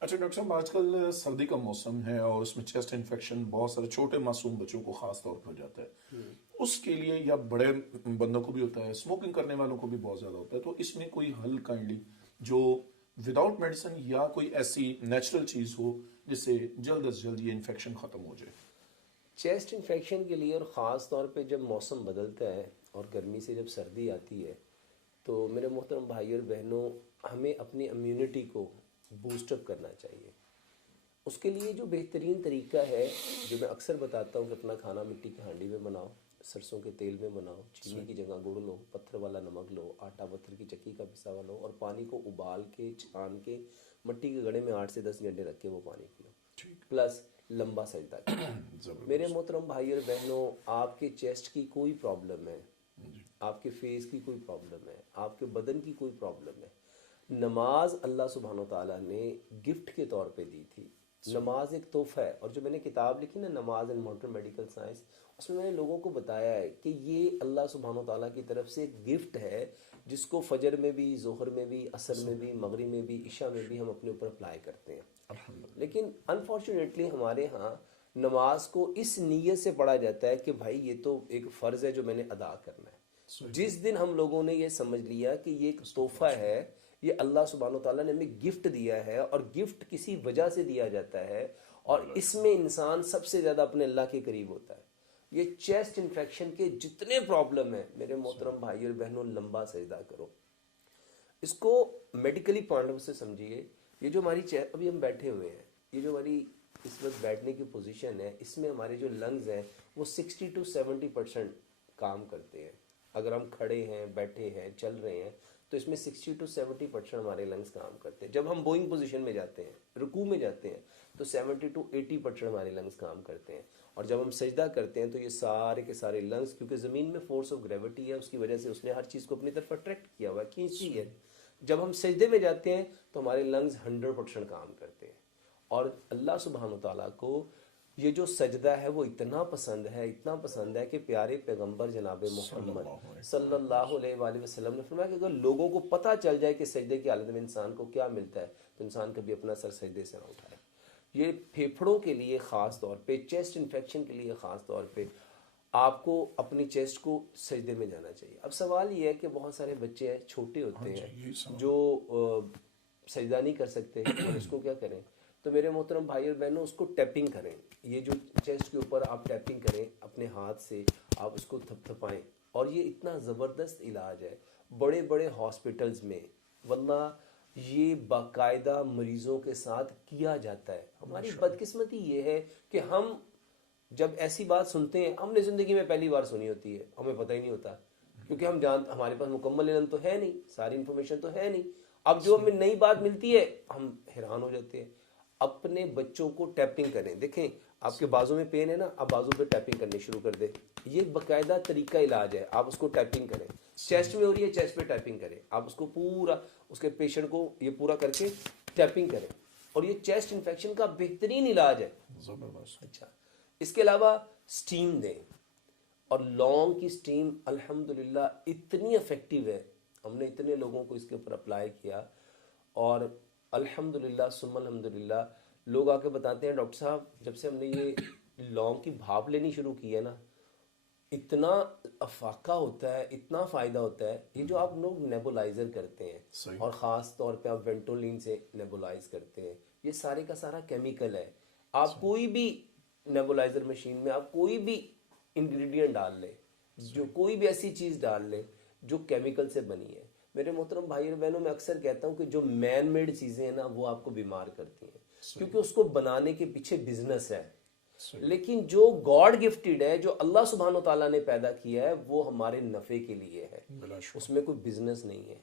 अच्छा डॉक्टर साहब, आजकल सर्दी का मौसम है और उसमें चेस्ट इन्फेक्शन बहुत सारे छोटे मासूम बच्चों को खास तौर पर हो जाता है। उसके लिए या बड़े बंदों को भी होता है, स्मोकिंग करने वालों को भी बहुत ज्यादा होता है, तो इसमें कोई हल काइंडली जो विदाउट मेडिसिन या कोई ऐसी नेचुरल चीज हो जिससे जल्द से जल्द ये इन्फेक्शन खत्म हो जाए। चेस्ट इन्फेक्शन के लिए और ख़ास तौर पे जब मौसम बदलता है और गर्मी से जब सर्दी आती है, तो मेरे मोहतरम भाई और बहनों, हमें अपनी इम्यूनिटी को बूस्टअप करना चाहिए। उसके लिए जो बेहतरीन तरीका है, जो मैं अक्सर बताता हूँ कि अपना खाना मिट्टी की हांडी में बनाओ, सरसों के तेल में बनाओ, चीनी की जगह गुड़ लो, पत्थर वाला नमक लो, आटा पत्थर की चक्की का पिसा हुआ लो, और पानी को उबाल के छान के मिट्टी के घड़े में 8 से 10 घंटे रख के वो पानी पियो। ठीक। प्लस लंबा सजदा करो। मेरे जबरदस्त। मोहतरम भाई और बहनों, आपके चेस्ट की कोई प्रॉब्लम है, जी। आपके फेस की कोई प्रॉब्लम है, आपके बदन की कोई प्रॉब्लम है, नमाज अल्लाह सुब्हानो ताला ने गिफ्ट के तौर पे दी थी। नमाज एक तोहफा है। और जो मैंने किताब लिखी ना, नमाज एंड मॉडर्न मेडिकल साइंस, उसमें मैंने लोगों को बताया है कि ये अल्लाह सुब्हानो ताला की तरफ से एक गिफ्ट है, जिसको फजर में भी, जोहर में भी, असर में भी, मगरिब में भी, इशा में भी हम अपने ऊपर अप्लाई करते हैं। अल्हम्दुलिल्लाह। लेकिन अनफॉर्चुनेटली हमारे यहाँ नमाज को इस नीयत से पढ़ा जाता है कि भाई ये तो एक फ़र्ज़ है जो मैंने अदा करना है। सही। जिस दिन हम लोगों ने ये समझ लिया कि ये एक तोहफा है, ये अल्लाह सुब्हानो ताला ने हमें गिफ्ट दिया है, और गिफ्ट किसी वजह से दिया जाता है, और इसमें इंसान सबसे ज़्यादा अपने अल्लाह के करीब होता है। ये चेस्ट इन्फेक्शन के जितने प्रॉब्लम है मेरे मोहतरम भाई और बहनों, लंबा सजदा करो। इसको मेडिकली पॉइंट ऑफ से समझिए। ये जो हमारी चेयर, अभी हम बैठे हुए हैं, ये जो हमारी इस वक्त बैठने की पोजीशन है, इसमें हमारे जो लंग्स हैं वो 60 to 70% काम करते हैं। अगर हम खड़े हैं, बैठे हैं, चल रहे हैं, तो इसमें 60 to 70% हमारे लंग्स काम करते हैं। जब हम बोइंग पोजीशन में जाते हैं, रुकू में जाते हैं, तो 70 to 80% हमारे लंग्स काम करते हैं। और जब हम सजदा करते हैं तो ये सारे के सारे लंग्स, क्योंकि ज़मीन में फोर्स ऑफ ग्रेविटी है, उसकी वजह से उसने हर चीज़ को अपनी तरफ अट्रैक्ट किया हुआ है, खींची है। जब हम सजदे में जाते हैं तो हमारे लंग्स 100% काम करते हैं। और अल्लाह सुब्हानो ताला को ये जो सजदा है वो इतना पसंद है, इतना पसंद है कि प्यारे पैगंबर जनाब मोहम्मद सल्लल्लाहु अलैहि वसल्लम ने फरमाया कि अगर लोगों को पता चल जाए कि सजदे की हालत में इंसान को क्या मिलता है, तो इंसान कभी अपना सर सजदे से ना उठाए। ये फेफड़ों के लिए ख़ास तौर पे, चेस्ट इन्फेक्शन के लिए ख़ास तौर पे आपको अपनी चेस्ट को सजदे में जाना चाहिए। अब सवाल ये है कि बहुत सारे बच्चे हैं, छोटे होते हैं, जो सजदा नहीं कर सकते, और इसको क्या करें? तो मेरे मोहतरम भाई और बहनों, उसको टैपिंग करें। ये जो चेस्ट के ऊपर आप टैपिंग करें अपने हाथ से, आप उसको थपथपाएं, और ये इतना ज़बरदस्त इलाज है बड़े बड़े हॉस्पिटल्स में। वरना ये बाकायदा मरीजों के साथ किया जाता है। हमारी बदकिस्मती ये है कि हम जब ऐसी बात सुनते हैं, हमने ज़िंदगी में पहली बार सुनी होती है, हमें पता ही नहीं होता, क्योंकि हमारे पास मुकम्मल इल्म तो है नहीं, सारी इंफॉर्मेशन तो है नहीं। अब जो हमें नई बात मिलती है हम हैरान हो जाते हैं। अपने बच्चों को टैपिंग करें। देखें, आपके बाजू में पेन है ना, आप बाजू पे टैपिंग करनी शुरू कर दे। ये बाकायदा तरीका इलाज है, आप उसको टैपिंग करें। चेस्ट में हो रही है, चेस्ट पे टैपिंग करें। आप उसको पूरा, उसके पेशेंट को ये पूरा करके टैपिंग करें, और ये चेस्ट इन्फेक्शन का बेहतरीन इलाज है। जबरदस्त। अच्छा, इसके अलावा स्टीम दें, और लौंग की स्टीम अल्हम्दुलिल्लाह इतनी इफेक्टिव है, हमने इतने लोगों को इसके ऊपर अप्लाई किया, और अल्हम्दुलिल्लाह सुम्मा अल्हम्दुलिल्लाह लोग आके बताते हैं, डॉक्टर साहब जब से हमने ये लौंग की भाप लेनी शुरू की है ना, इतना अफाका होता है, इतना फ़ायदा होता है। ये जो आप लोग नेबुलाइज़र करते हैं, और ख़ास तौर पे आप वेंटोलिन से नेबुलाइज करते हैं, ये सारे का सारा केमिकल है। आप कोई भी नेबुलाइज़र मशीन में आप कोई भी इंग्रेडिएंट डाल लें, जो कोई भी ऐसी चीज़ डाल लें जो केमिकल से बनी है, मेरे मोहतरम भाई और बहनों, मैं अक्सर कहता हूँ कि जो मैन मेड चीज़ें हैं ना, वो आपको बीमार करती हैं, क्योंकि उसको बनाने के पीछे बिजनेस है। लेकिन जो गॉड गिफ्टेड है, जो अल्लाह सुब्हानो ताला ने पैदा किया है, वो हमारे नफ़े के लिए है, उसमें कोई बिजनेस नहीं है।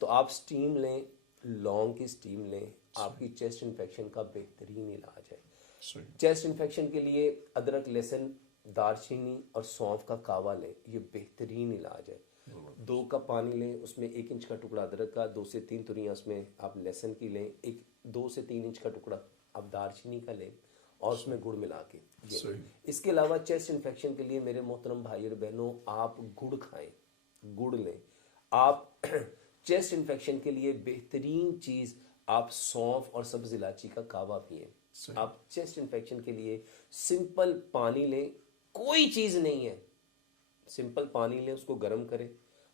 तो आप स्टीम लें, लौंग की स्टीम लें, आपकी चेस्ट इन्फेक्शन का बेहतरीन इलाज है। चेस्ट इन्फेक्शन के लिए अदरक, लहसुन, दालचीनी और सौंफ का कावा लें, ये बेहतरीन इलाज है। 2 कप पानी लें, उसमें 1 इंच का टुकड़ा अदरक का, 2 से 3 तुरियां उसमें आप लहसुन की लें, 2 से 3 इंच का टुकड़ा आप दालचीनी का लें, और उसमें गुड़ मिला के ये। इसके अलावा चेस्ट इन्फेक्शन के लिए मेरे मोहतरम भाई और बहनों, आप गुड़ खाएं, गुड़ लें। आप चेस्ट इन्फेक्शन के लिए बेहतरीन चीज़ آپ सौंफ اور सब्ज इलायची का कावा पिए। सही। आप चेस्ट इन्फेक्शन के लिए सिंपल पानी लें, कोई चीज़ नहीं है, सिंपल पानी लें, उसको गर्म करें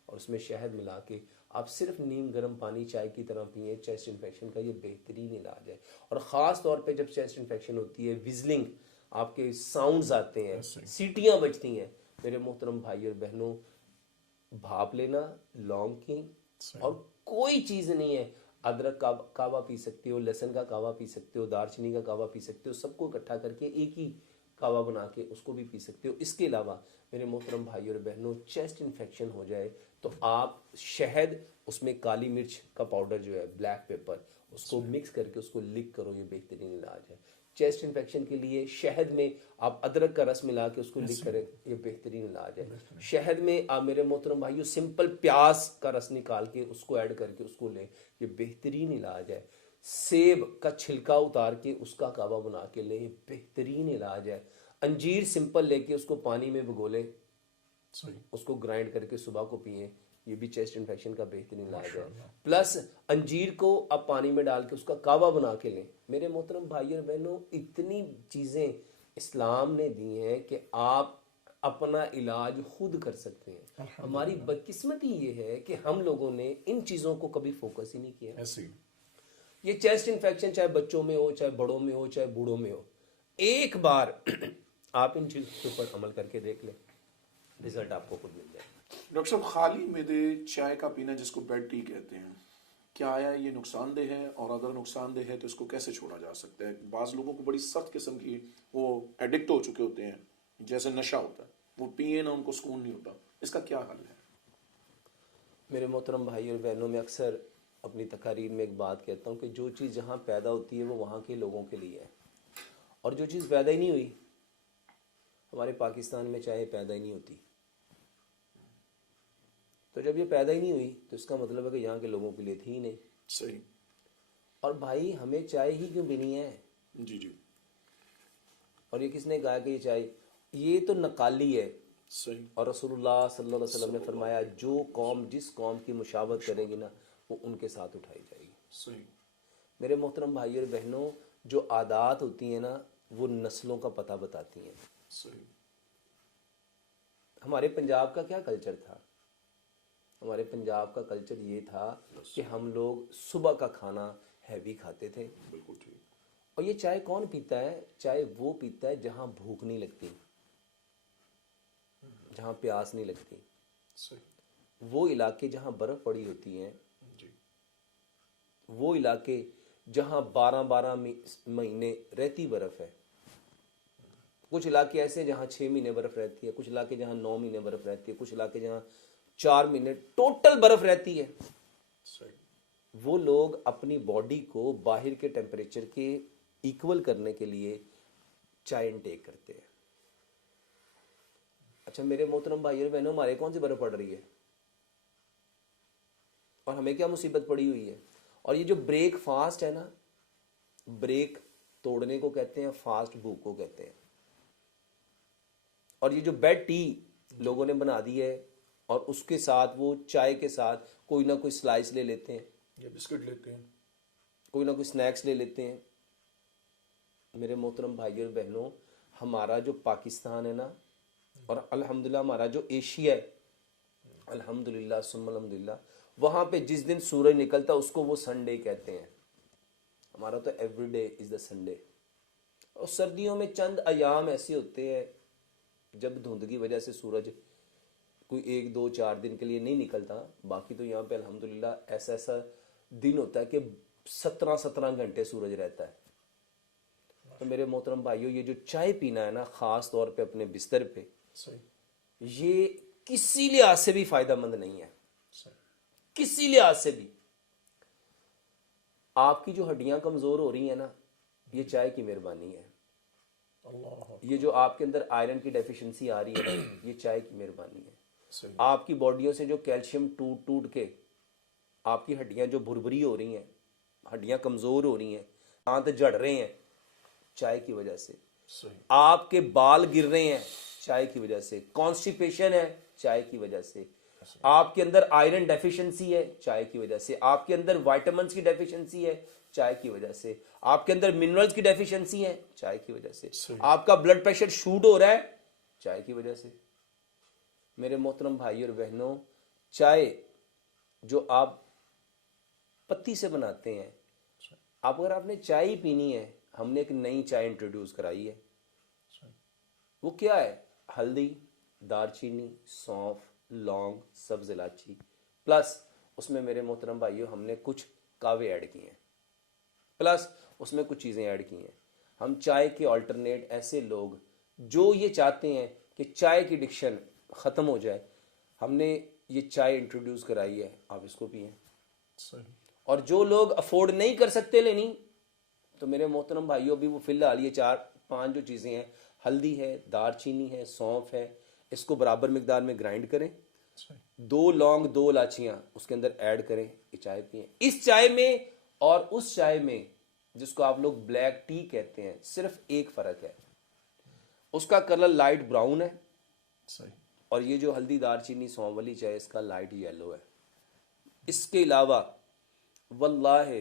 और उसमें शहद मिला के आप सिर्फ नीम गर्म पानी चाय की तरह पिए। चेस्ट इन्फेक्शन का ये बेहतरीन इलाज है। और ख़ास तौर पे जब चेस्ट इन्फेक्शन होती है, विजलिंग, आपके साउंड्स आते हैं, सीटियाँ बजती हैं, मेरे मोहतरम भाई और बहनों, भाप लेना लौंग की, और कोई चीज़ नहीं है, अदरक का कावा पी सकते हो, लहसुन का कावा पी सकते हो, दालचीनी का कावा पी सकते हो, सबको इकट्ठा करके एक ही कावा बना के उसको भी पी सकते हो। इसके अलावा मेरे मोहतरम भाई और बहनों, चेस्ट इन्फेक्शन हो जाए तो आप शहद, उसमें काली मिर्च का पाउडर जो है, ब्लैक पेपर, उसको मिक्स करके उसको लिक करो, ये बेहतरीन इलाज है। चेस्ट इन्फेक्शन के लिए शहद में आप अदरक का रस मिला के उसको लिक करें, ये बेहतरीन इलाज है। शहद में आप मेरे मोहतरम भाइयों सिंपल प्याज का रस निकाल के उसको ऐड करके उसको लें, ये बेहतरीन इलाज है। सेब का छिलका उतार के उसका कावा बना के लें, ये बेहतरीन इलाज है। अंजीर सिंपल लेके उसको पानी में भिगो लें, उसको ग्राइंड करके सुबह को पिए, ये भी चेस्ट इन्फेक्शन का बेहतरीन इलाज है। प्लस अंजीर को आप पानी में डाल के उसका कावा बना के लें। मेरे मोहतरम भाई और बहनों, इतनी चीज़ें इस्लाम ने दी हैं कि आप अपना इलाज खुद कर सकते हैं। हमारी बदकिस्मती ये है कि हम लोगों ने इन चीज़ों को कभी फोकस ही नहीं किया। ऐसे ही ये चेस्ट इन्फेक्शन चाहे बच्चों में हो, चाहे बड़ों में हो, चाहे बूढ़ों में हो, एक बार आप इन चीज़ों के ऊपर अमल करके देख लें, रिजल्ट आपको खुद मिल जाएगा। डॉक्टर साहब, खाली मैदे चाय का पीना, जिसको बेड टी कहते हैं, क्या आया ये नुकसानदेह है? और अगर नुकसानदेह है तो इसको कैसे छोड़ा जा सकता है? बाज लोगों को बड़ी सख्त किस्म की वो एडिक्ट हो चुके होते हैं, जैसे नशा होता है, वो पिए ना उनको सुकून नहीं होता, इसका क्या हल है? मेरे मोहतरम भाई और बहनों, में अक्सर अपनी तकारीर में एक बात कहता हूँ कि जो चीज़ जहाँ पैदा होती है वो वहाँ के लोगों के लिए है, और जो चीज़ पैदा ही नहीं हुई, हमारे पाकिस्तान में चाय पैदा ही नहीं होती, तो जब ये पैदा ही नहीं हुई तो इसका मतलब है कि यहाँ के लोगों के लिए थी ही नहीं। सही। और भाई हमें चाय ही क्यों पीनी है? जी जी। और ये किसने कहा कि ये चाय, ये तो नकाली है। सही। और रसूलुल्लाह सल्लल्लाहु अलैहि वसल्लम ने फरमाया, जो कौम जिस कौम की मुशावत करेगी ना, वो उनके साथ उठाई जाएगी। सही। मेरे मोहतरम भाई और बहनों, जो आदात होती हैं ना, वो नस्लों का पता बताती हैं। सही। हमारे पंजाब का क्या कल्चर था? हमारे पंजाब का कल्चर ये था कि हम लोग सुबह का खाना हैवी खाते थे। बिल्कुल ठीक। और ये चाय कौन पीता है? चाय वो पीता है जहाँ भूख नहीं लगती, जहाँ प्यास नहीं लगती। सही। वो इलाके जहाँ बर्फ़ पड़ी होती हैं, जी। वो इलाके जहाँ 12-12 महीने रहती बर्फ़ है। कुछ इलाके ऐसे जहाँ 6 महीने बर्फ़ रहती है, कुछ इलाके जहाँ 9 महीने बर्फ़ रहती है, कुछ इलाके जहाँ 4 महीने टोटल बर्फ़ रहती है। सही। वो लोग अपनी बॉडी को बाहर के टेम्परेचर के इक्वल करने के लिए चाय इनटेक करते हैं। अच्छा मेरे मोहतरम भाई और बहनों, हमारे कौन सी बर्फ़ पड़ रही है और हमें क्या मुसीबत पड़ी हुई है? और ये जो ब्रेक फास्ट है ना, ब्रेक तोड़ने को कहते हैं, फास्ट भूख को कहते हैं। और ये जो बेड टी लोगों ने बना दी है, और उसके साथ वो चाय के साथ कोई ना कोई स्लाइस ले लेते हैं, या बिस्किट लेते हैं, कोई ना कोई स्नैक्स ले लेते हैं। मेरे मोहतरम भाइयों और बहनों, हमारा जो पाकिस्तान है ना, और अल्हम्दुलिल्लाह हमारा जो एशिया है, अल्हम्दुलिल्लाह सुम्मा अल्हम्दुलिल्लाह, वहाँ पे जिस दिन सूरज निकलता उसको वो संडे कहते हैं। हमारा तो एवरीडे इज़ द संडे। और सर्दियों में चंद अयाम ऐसे होते हैं जब धुंध की वजह से सूरज कोई 1, 2, 4 दिन के लिए नहीं निकलता। बाकी तो यहाँ पे अल्हम्दुलिल्लाह ऐसा ऐसा दिन होता है कि 17-17 घंटे सूरज रहता है। तो मेरे मोहतरम भाइयों, ये जो चाय पीना है ना, ख़ास तौर पे अपने बिस्तर पे, ये किसी लिहाज से भी फ़ायदेमंद नहीं है, किसी लिहाज से भी। आपकी जो हड्डियाँ कमज़ोर हो रही हैं ना, ये चाय की मेहरबानी है। ये जो आपके अंदर आयरन की डेफिशिएंसी आ रही है ना, ये चाय की मेहरबानी है। आपकी बॉडियों से जो कैल्शियम टूट टूट के आपकी हड्डियां जो भुरभुरी हो रही हैं, हड्डियां कमज़ोर हो रही हैं, दांत झड़ रहे हैं, चाय की वजह से। आपके बाल गिर रहे हैं, चाय की वजह से। कॉन्स्टिपेशन है, चाय की वजह से। आपके अंदर आयरन डेफिशिएंसी है, चाय की वजह से। आपके अंदर विटामिन्स की डेफिशिएंसी है, چائے کی وجہ سے. آپ کے اندر منرلز کی ڈیفیشنسی ہے چائے کی وجہ سے. صحیح. آپ کا بلڈ پریشر شوٹ ہو رہا ہے چائے کی وجہ سے. میرے محترم بھائی اور بہنوں, چائے جو آپ پتی سے بناتے ہیں, اگر آپ نے چائے ہی پینی ہے, ہم نے ایک نئی چائے انٹروڈیوس کرائی ہے. وہ کیا ہے؟ ہلدی, دار چینی, سونف, لونگ, سبز الائچی, پلس اس میں میرے محترم بھائیوں ہم نے کچھ کاوے ایڈ کیے ہیں, پلس اس میں کچھ چیزیں ایڈ کی ہیں. ہم چائے کے آلٹرنیٹ ایسے لوگ جو یہ چاہتے ہیں کہ چائے کی ایڈکشن ختم ہو جائے, ہم نے یہ چائے انٹروڈیوس کرائی ہے, آپ اس کو پئیں. اور جو لوگ افورڈ نہیں کر سکتے لینی, تو میرے محترم بھائیوں بھی وہ فی الحال یہ 4-5 جو چیزیں ہیں, ہلدی ہے, دار چینی ہے, سونف ہے, اس کو برابر مقدار میں گرائنڈ کریں, 2 لونگ 2 الائچیاں اس کے اندر ایڈ کریں, یہ چائے پئیں. اس چائے میں اور اس چائے میں, جس کو آپ لوگ بلیک ٹی کہتے ہیں, صرف ایک فرق ہے, اس کا کلر لائٹ براؤن ہے, اور یہ جو ہلدی دار چینی سونف والی چائے اس کا لائٹ یلو ہے. اس کے علاوہ واللہ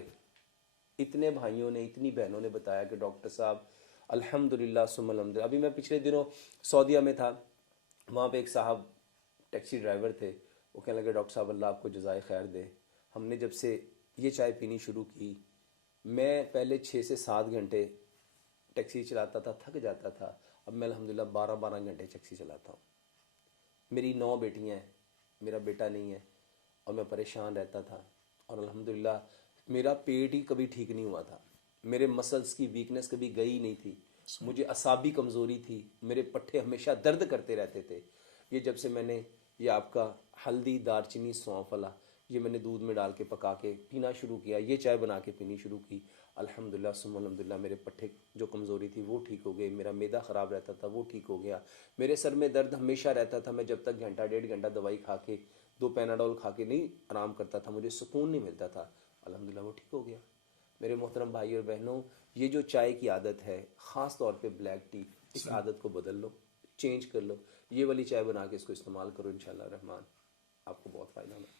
اتنے بھائیوں نے, اتنی بہنوں نے بتایا کہ ڈاکٹر صاحب الحمدللہ ثم الحمدللہ. ابھی میں پچھلے دنوں سعودیہ میں تھا, وہاں پہ ایک صاحب ٹیکسی ڈرائیور تھے, وہ کہنے لگے ڈاکٹر صاحب اللہ آپ کو جزائے خیر دے, ہم نے جب سے یہ چائے پینی شروع کی, میں پہلے 6 سے 7 گھنٹے ٹیکسی چلاتا تھا, تھک جاتا تھا, اب میں الحمدللہ 12 گھنٹے ٹیکسی چلاتا ہوں. میری 9 بیٹیاں ہیں, میرا بیٹا نہیں ہے, اور میں پریشان رہتا تھا, اور الحمدللہ میرا پیٹ ہی کبھی ٹھیک نہیں ہوا تھا, میرے مسلز کی ویکنس کبھی گئی نہیں تھی, مجھے اعصابی کمزوری تھی, میرے پٹھے ہمیشہ درد کرتے رہتے تھے. یہ جب سے میں نے یہ آپ کا ہلدی دار چینی سونف والا یہ میں نے دودھ میں ڈال کے پکا کے پینا شروع کیا, یہ چائے بنا کے پینی شروع کی, الحمدللہ ثم الحمدللہ میرے پٹھے جو کمزوری تھی وہ ٹھیک ہو گئی, میرا معدہ خراب رہتا تھا وہ ٹھیک ہو گیا, میرے سر میں درد ہمیشہ رہتا تھا, میں جب تک 1.5 گھنٹہ دوائی کھا کے 2 پیناڈول کھا کے نہیں آرام کرتا تھا, مجھے سکون نہیں ملتا تھا, الحمدللہ وہ ٹھیک ہو گیا. میرے محترم بھائی اور بہنوں, یہ جو چائے کی عادت ہے, خاص طور پہ بلیک ٹی, اس عادت کو بدل لو, چینج کر لو, یہ والی چائے بنا کے اس کو استعمال کرو, انشاءاللہ الرحمن آپ کو بہت فائدہ ہوگا.